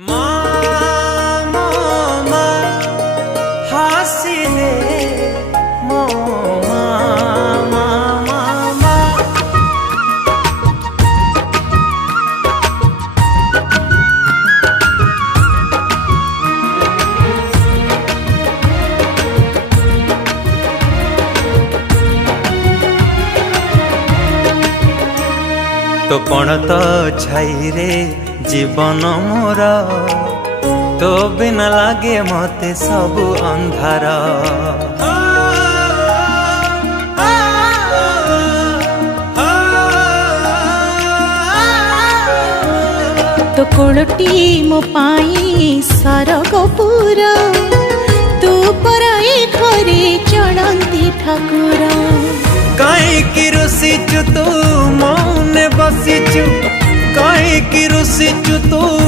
तो कौन तो छाई रे जीवन मोर तो बिना लागे मते सबु अंधार। तो कोड़टी मो पाई सरगपुर तू पराई घरे चढ़ंती ठाकुर। कहीं रुसीचु तू मौने बसीचु कहीं रुसीचु तू।